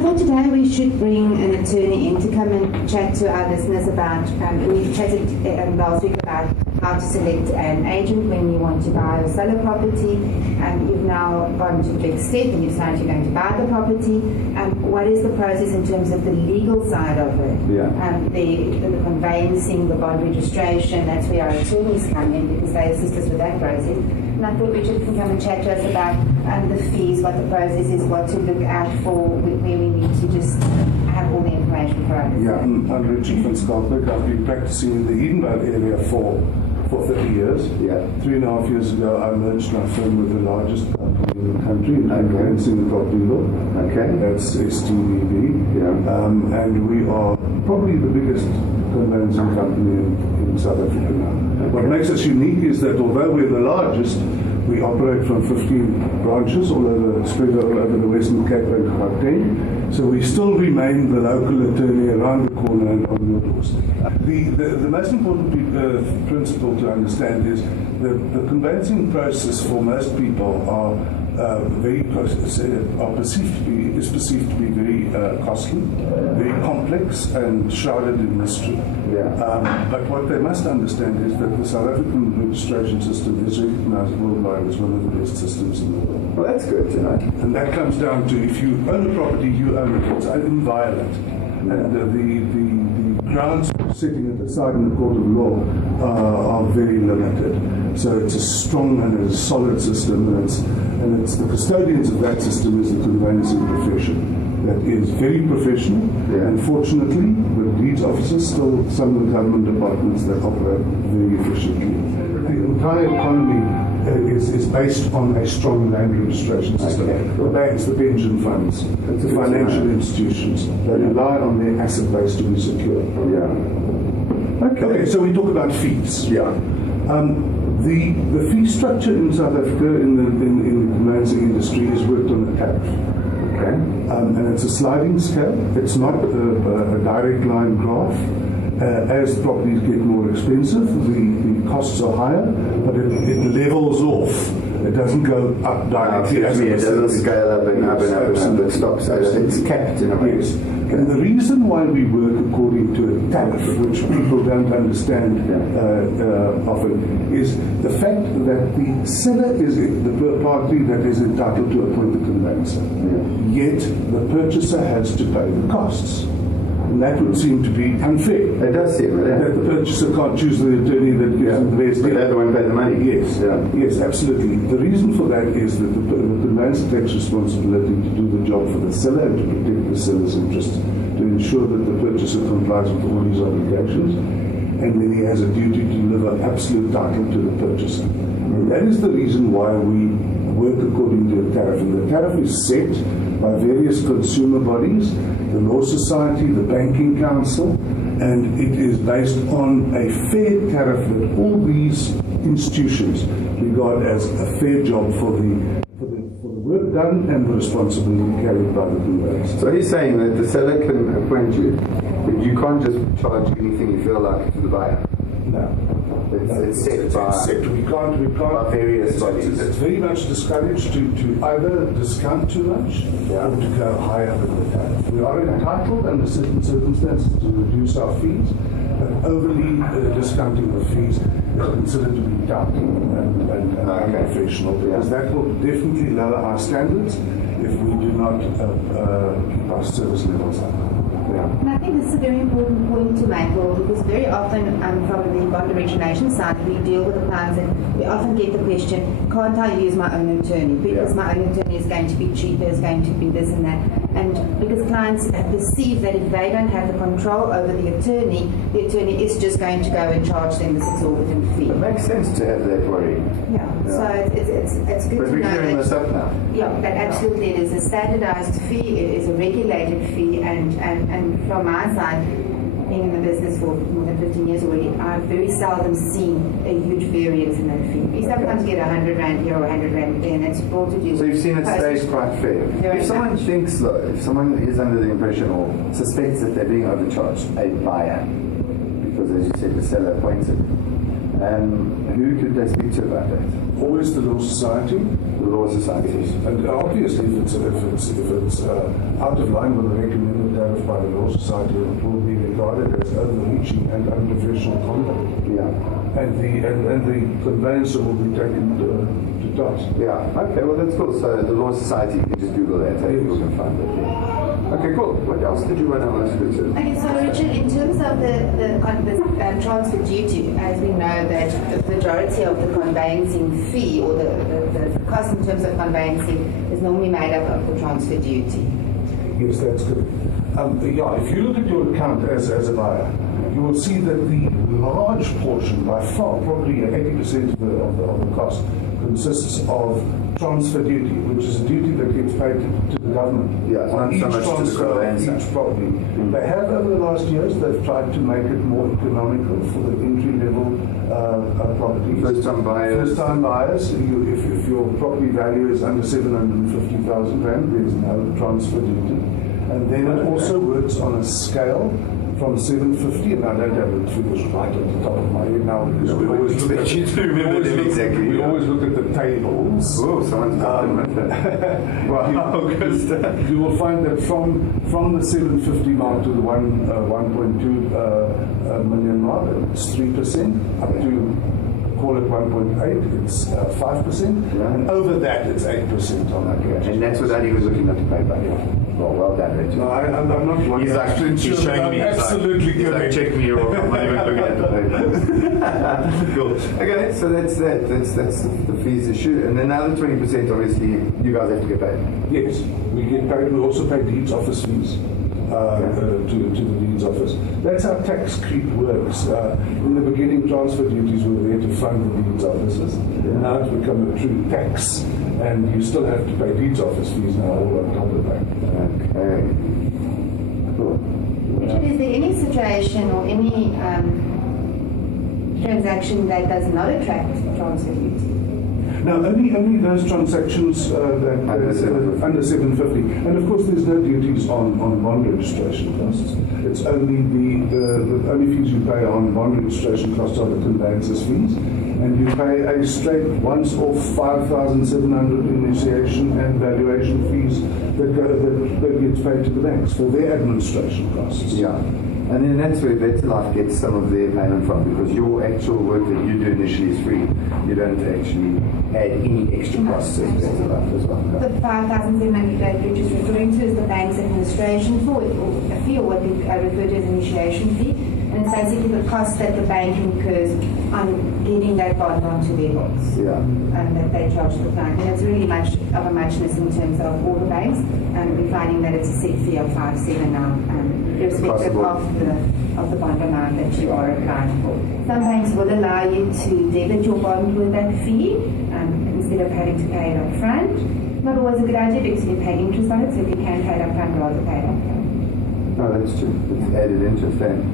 thought today we should bring an attorney in to come and chat to our listeners about, we chatted last week about how to select an agent when you want to buy or sell a property. You've now gone to the big step and you've decided you're going to buy the property. What is the process in terms of the legal side of it? The conveyancing, the bond registration, that's where our attorneys come in because they assist us with that process. And I thought Richard can come and chat to us about the fees, what the process is, what to look out for, where we need to just have all the information for us. Yeah, I'm Richard van Skalkwyk. I've been practicing in the Edenvale area for 30 years. Yeah. 3.5 years ago, I merged my firm with the largest company in the country in conveyancing the property law. Okay. That's STBB. Yeah. And we are probably the biggest conveyancing company in South Africa now. Okay. What makes us unique is that although we're the largest, we operate from 15 branches all over, spread all over the Western Cape and Gauteng. So we still remain the local attorney around the corner and on your doorstep. The most important principle to understand is the conveyancing process for most people is perceived to be very costly, very complex and shrouded in mystery. But what they must understand is that the South African registration system is recognized worldwide as one of the best systems in the world. Well, that's good to know. And that comes down to if you own a property, you own it. It's inviolate. And the grounds for sitting at the side in the court of law are very limited. So it's a strong and a solid system, and it's the custodians of that system is the conveyancing profession. That is very professional. Unfortunately, with these officers, still some of the government departments that operate very efficiently. The entire economy is based on a strong land registration system. The banks, the pension funds, the financial institutions, they rely on their asset base to be secure. Okay, so we talk about fees. The fee structure in South Africa in the conveyancing industry is worked on a tariff. And it's a sliding scale. It's not a direct line graph. As properties get more expensive, the costs are higher, but it levels off. It doesn't go up directly. It doesn't scale up and up and up and up. It stops. It's capped in a way. Yes. And the reason why we work according to a tariff, which people don't understand often, is the fact that the seller is the party that is entitled to appoint the conveyancer. Yet the purchaser has to pay the costs. And that would seem to be unfair. It does seem that the purchaser can't choose the attorney that gives them the best deal. But the other one pay the money. Yes, yes, absolutely. The reason for that is that the conveyancer takes responsibility to do the job for the seller and to protect the seller's interest, to ensure that the purchaser complies with all his obligations, and then he has a duty to deliver absolute title to the purchaser. And that is the reason why we work according to a tariff. And the tariff is set by various consumer bodies, the Law Society, the Banking Council, and it is based on a fair tariff that all these institutions regard as a fair job for the work done and the responsibility carried by the conveyancer. So he's saying that the seller can appoint you, but you can't just charge anything you feel like to the buyer. No. It's set by we can't by various bodies. It's very much discouraged to either discount too much or to go higher than the tariff. We are entitled under certain circumstances to reduce our fees, but overly discounting the fees is considered to be doubting and unprofessional, because that will definitely lower our standards if we do not keep our service levels up. And I think this is a very important point to make, because very often from the bond origination side, we deal with the clients and we often get the question, can't I use my own attorney? Because my own attorney is going to be cheaper, is going to be this and that. And because clients perceive that if they don't have the control over the attorney is just going to go and charge them this exorbitant fee. It makes sense to have that worry. So it's good to know that, that absolutely it is a standardized fee, it is a regulated fee, and from my side, being in the business for more than 15 years already, I've very seldom seen a huge variance in that fee. You sometimes get 100 Rand here or 100 Rand there, and that's brought to you. So you've seen it stays quite fair. If someone thinks, though, if someone is under the impression or suspects that they're being overcharged, a buyer, because as you said, the seller appoints it, Who could they speak to about that? Always the Law Society. The Law Society. And obviously, if it's out of line with the recommended tariff by the Law Society, it will be regarded as overreaching and unprofessional conduct. Yeah. And the conveyancer will be taken to task. Yeah. Okay. Well, that's cool. So the Law Society, you can just Google that. You can find it. Yeah. Okay, cool. What else did you want to ask, Richard? Okay, so Richard, in terms of the transfer duty, as we know that the majority of the conveyancing fee or the cost in terms of conveyancing is normally made up of the transfer duty. Yes, that's good. If you look at your account as a buyer, you will see that the large portion, by far, probably 80% of the cost, consists of transfer duty, which is a duty that gets paid to the government on each transfer of each property. They have, over the last years, they've tried to make it more economical for the entry-level properties. First-time buyers. First-time buyers. If your property value is under 750,000 rand, there's no transfer duty. And then it also works on a scale from 750, and I don't have the figures right at the top of my head now because we always look at we always look at the tables. Oh, someone's done with that. Wow, you will find that from the 750 mark to the 1.2 million mark, it's 3%, up to call it 1.8, it's 5%, and over that it's 8% on that. And that's without even looking at the paper. Well done, Richard. No, I'm not one. He's actually showing me. Absolutely he's like, check me, or I'm not even looking at the paper. Cool. Okay, so that's that. That's the fees issue, and then the other 20%, obviously, you guys have to get paid. Yes, we get paid. We also pay deeds office fees. To the deeds office. That's how tax creep works. In the beginning, transfer duties were there to fund the deeds offices. Now it's become a true tax, and you still have to pay deeds office fees now all on top of that. Okay. Cool. Richard, is there any situation or any transaction that does not attract transfer duty? Now, only those transactions that under 750, and of course, there's no duties on bond registration costs. It's only the only fees you pay on bond registration costs are the conveyances fees, and you pay a straight once-off 5,700 initiation and valuation fees that gets paid to the banks for their administration costs. Yeah. And then that's where Betterlife gets some of their payment from, because your actual work that you do initially is free. You don't actually add any extra costs to Betterlife as well. The 5,700 that you're just referring to is the bank's administration fee, or what we refer to as initiation fee. And it's basically the cost that the bank incurs on getting that bond onto their books. Yeah. And that they charge the client. And it's really much of a muchness in terms of all the banks. And we're finding that it's a set fee of 5,700 now, irrespective of the bond amount that you are applying for. Some banks will allow you to debit your bond with that fee instead of having to pay it up front. Not always a good idea because you pay interest on it, so if you can pay it up front, rather pay it up front. No, that's true. It's added interest then.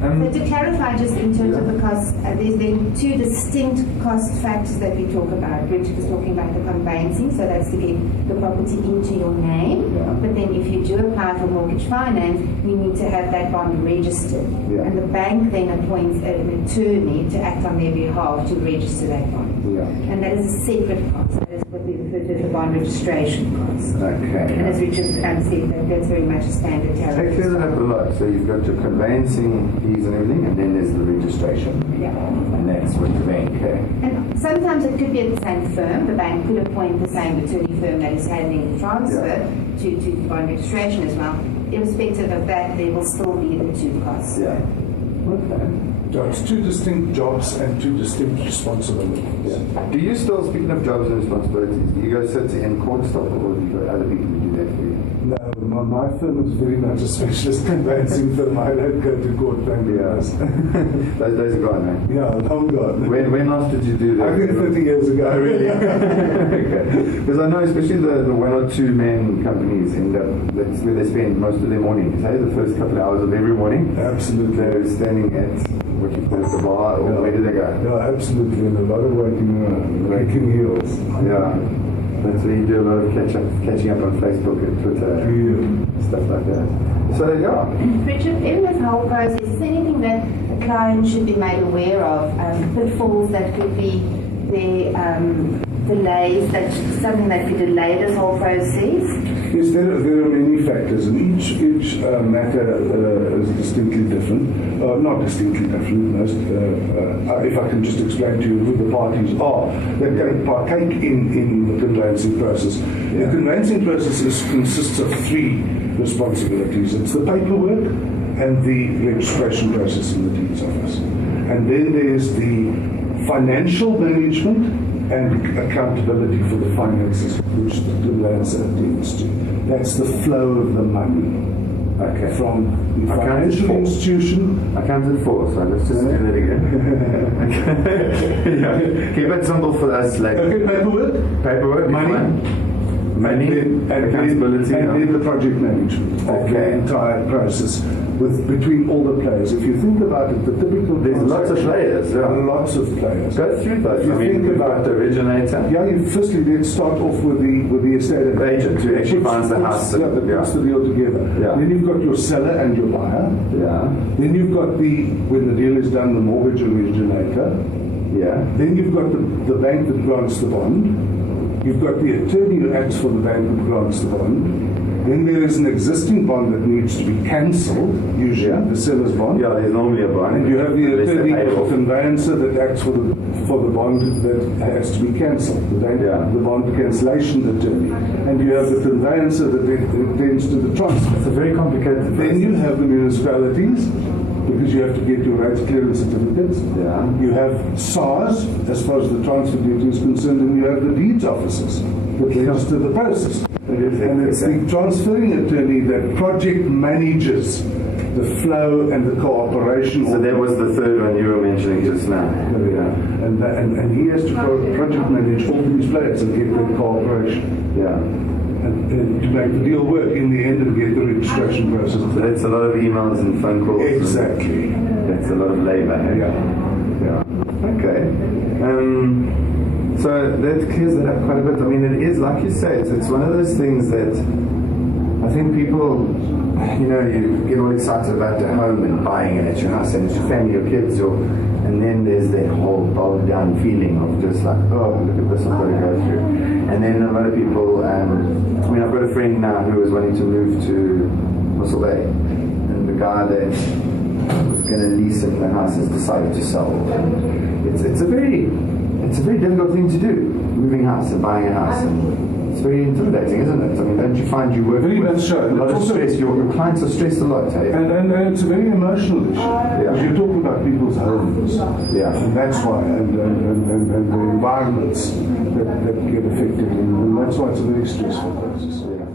So to clarify, just in terms of the costs, there's then two distinct cost factors that we talk about. Richard was talking about the conveyancing, so that's to get the property into your name. Yeah. But then if you do apply for mortgage finance, you need to have that bond registered. Yeah. And the bank then appoints an attorney to act on their behalf to register that bond. Yeah. And that is a separate cost. That is what we refer to as the bond registration cost. Okay. And as Richard said, that's very much a standard tariff. That clears it up a lot. So you've got your conveyancing fees and everything, and then there's the registration. Yeah. And that's with the bank. And sometimes it could be at the same firm. The bank could appoint the same attorney firm that is handling the transfer to bond registration as well. Irrespective of that, there will still be the two costs. Yeah. Okay. So it's two distinct jobs and two distinct responsibilities. Yeah. Do you still, speaking of jobs and responsibilities, do you go sit in court stuff, or do you got other people who do that for you? No, my firm is very much a specialist conveyancing firm. I don't go to court, frankly. Those days are gone, man. Yeah, long gone. When last did you do that? I think 30 years ago. Oh, really? Okay. Because I know especially the one or two man companies end up, that's where they spend most of their morning. Say the first couple of hours of every morning. Absolutely. They're standing at what you call the bar, or where do they go? Yeah, absolutely. And a lot of waiting heels. Yeah. That's where you do a lot of catching up on Facebook and Twitter, stuff like that. So yeah. Richard, in this whole process, is there anything that a client should be made aware of? Pitfalls that could be there, delays, something that could delay this whole process? Yes, there are many factors, and each matter is distinctly different. Not distinctly different, most. If I can just explain to you who the parties are that partake in the conveyancing process. The conveyancing process consists of three responsibilities. It's the paperwork and the registration process in the deeds office. And then there's the financial management and accountability for the finances which the conveyancer attends to. That's the flow of the money. Okay. From the financial institution. I counted 4, so let's just do that again. Yeah. Keep it simple for us later. Okay, paperwork, money, accountability, and then the project management of the entire process between all the players. If you think about it, the typical there's lots of players. There are lots of players. Go through those. If you think about the originator. Yeah, firstly let's start off with the estate agent who actually finds the house. That puts the deal together. Yeah. Then you've got your seller and your buyer. Yeah. Then you've got when the deal is done, the mortgage originator. Yeah. Then you've got the bank that grants the bond. You've got the attorney who acts for the bank that grants the bond. Then there is an existing bond that needs to be cancelled, usually the seller's bond. Yeah, there's normally a bond. And you have the attorney or conveyancer that acts for the bond that has to be cancelled, the bond cancellation attorney. And you have the conveyancer that attends to the transfer. It's a very complicated process. Then you have the municipalities, because you have to get your rights clearance certificates. Yeah. You have SARS, as far as the transfer duty is concerned, and you have the deeds officers that register the process. And it's the transferring attorney that project manages the flow and the cooperation. So that was the third one you were mentioning just now. Yeah. And he has to project manage all these players and get their cooperation. Yeah. And to make the deal work in the end and get the registration process. So that's a lot of emails and phone calls. Exactly. That's a lot of labor. Yeah. Okay. So that clears it up quite a bit. I mean, it is, like you say, it's one of those things that I think people, you get all excited about the home and buying it at your house and it's your family, your kids, and then there's that whole bowed down feeling of just like, oh, look at this, I've got to go through. And then a lot of people, I've got a friend now who was wanting to move to Mossel Bay, and the guy that was going to lease him the house has decided to sell. It's a very difficult thing to do, moving house and buying a house. And it's very intimidating, isn't it? I mean, don't you find you work very with much so. a lot of stress? Your clients are stressed a lot, hey? And it's a very emotional issue. Because you're talking about people's homes. Yeah. And that's why, and the environments that get affected, and that's why it's a very stressful process. Yeah.